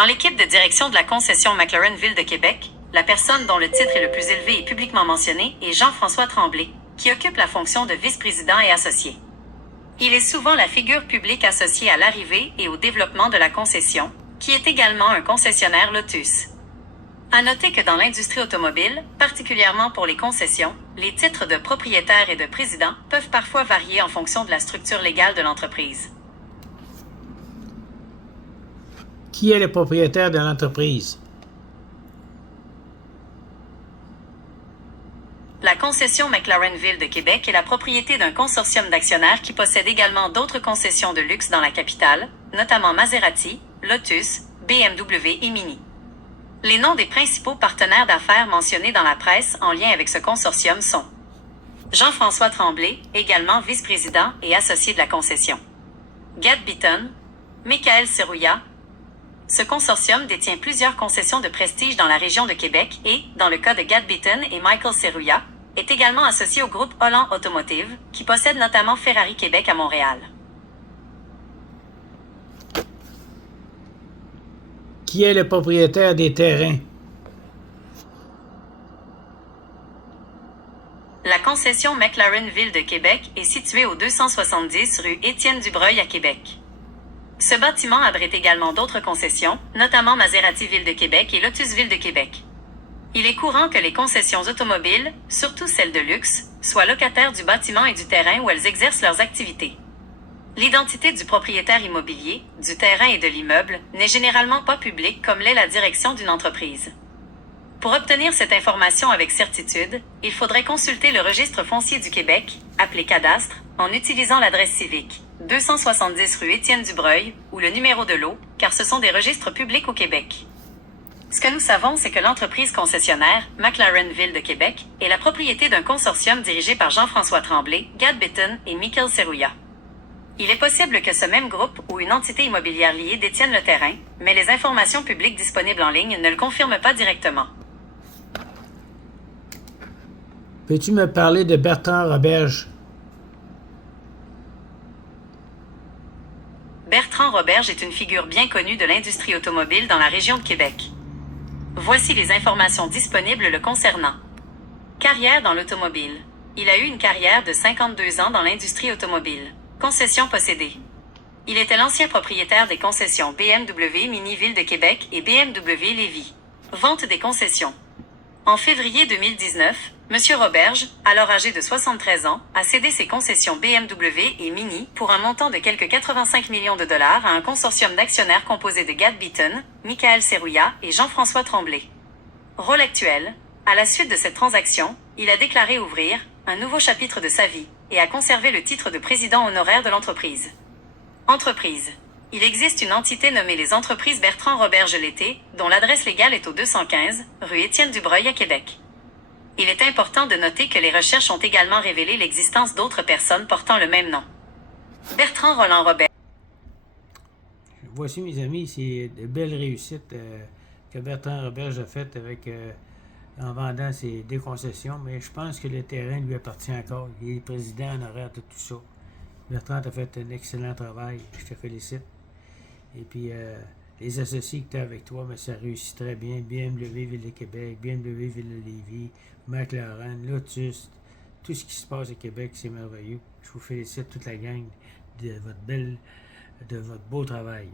Dans l'équipe de direction de la concession McLaren Ville de Québec, la personne dont le titre est le plus élevé et publiquement mentionné est Jean-François Tremblay, qui occupe la fonction de vice-président et associé. Il est souvent la figure publique associée à l'arrivée et au développement de la concession, qui est également un concessionnaire Lotus. À noter que dans l'industrie automobile, particulièrement pour les concessions, les titres de propriétaire et de président peuvent parfois varier en fonction de la structure légale de l'entreprise. Qui est le propriétaire de l'entreprise? La concession McLaren Ville de Québec est la propriété d'un consortium d'actionnaires qui possède également d'autres concessions de luxe dans la capitale, notamment Maserati, Lotus, BMW et Mini. Les noms des principaux partenaires d'affaires mentionnés dans la presse en lien avec ce consortium sont Jean-François Tremblay, également vice-président et associé de la concession. Gad Beaton, Michael Serrouillat. Ce consortium détient plusieurs concessions de prestige dans la région de Québec et, dans le cas de Gad Beaton et Michael Serrouillat, est également associé au groupe Holland Automotive, qui possède notamment Ferrari Québec à Montréal. Qui est le propriétaire des terrains? La concession McLaren Ville de Québec est située au 270 rue Étienne-Dubreuil à Québec. Ce bâtiment abrite également d'autres concessions, notamment Maserati Ville de Québec et Lotus Ville de Québec. Il est courant que les concessions automobiles, surtout celles de luxe, soient locataires du bâtiment et du terrain où elles exercent leurs activités. L'identité du propriétaire immobilier, du terrain et de l'immeuble n'est généralement pas publique comme l'est la direction d'une entreprise. Pour obtenir cette information avec certitude, il faudrait consulter le Registre foncier du Québec, appelé Cadastre, en utilisant l'adresse civique 270 rue Étienne-Dubreuil ou le numéro de lot, car ce sont des registres publics au Québec. Ce que nous savons, c'est que l'entreprise concessionnaire, McLaren Ville de Québec, est la propriété d'un consortium dirigé par Jean-François Tremblay, Gad Beaton et Michael Serrouillat. Il est possible que ce même groupe ou une entité immobilière liée détienne le terrain, mais les informations publiques disponibles en ligne ne le confirment pas directement. Peux-tu me parler de Bertrand Roberge? Bertrand Roberge est une figure bien connue de l'industrie automobile dans la région de Québec. Voici les informations disponibles le concernant. Carrière dans l'automobile. Il a eu une carrière de 52 ans dans l'industrie automobile. Concession possédée. Il était l'ancien propriétaire des concessions BMW Mini Ville de Québec et BMW Lévis. Vente des concessions. En février 2019, M. Roberge, alors âgé de 73 ans, a cédé ses concessions BMW et Mini pour un montant de quelques 85 millions de dollars à un consortium d'actionnaires composé de Gad Beaton, Michael Serrouillat et Jean-François Tremblay. Rôle actuel. À la suite de cette transaction, il a déclaré ouvrir un nouveau chapitre de sa vie et a conservé le titre de président honoraire de l'entreprise. Entreprise. Il existe une entité nommée les Entreprises Bertrand Roberge Lété, dont l'adresse légale est au 215, rue Étienne-Dubreuil à Québec. Il est important de noter que les recherches ont également révélé l'existence d'autres personnes portant le même nom. Bertrand Roland Roberge. Voici, mes amis, c'est de belles réussites que Bertrand Roberge a faites en vendant ses deux concessions, mais je pense que le terrain lui appartient encore. Il est président honoraire de tout ça. Bertrand, tu as fait un excellent travail. Je te félicite. Et puis, les associés que tu as avec toi, mais ça réussit très bien. BMW Ville de Québec, BMW Ville de Lévis, McLaren, Lotus, tout ce qui se passe au Québec, c'est merveilleux. Je vous félicite toute la gang de votre beau travail.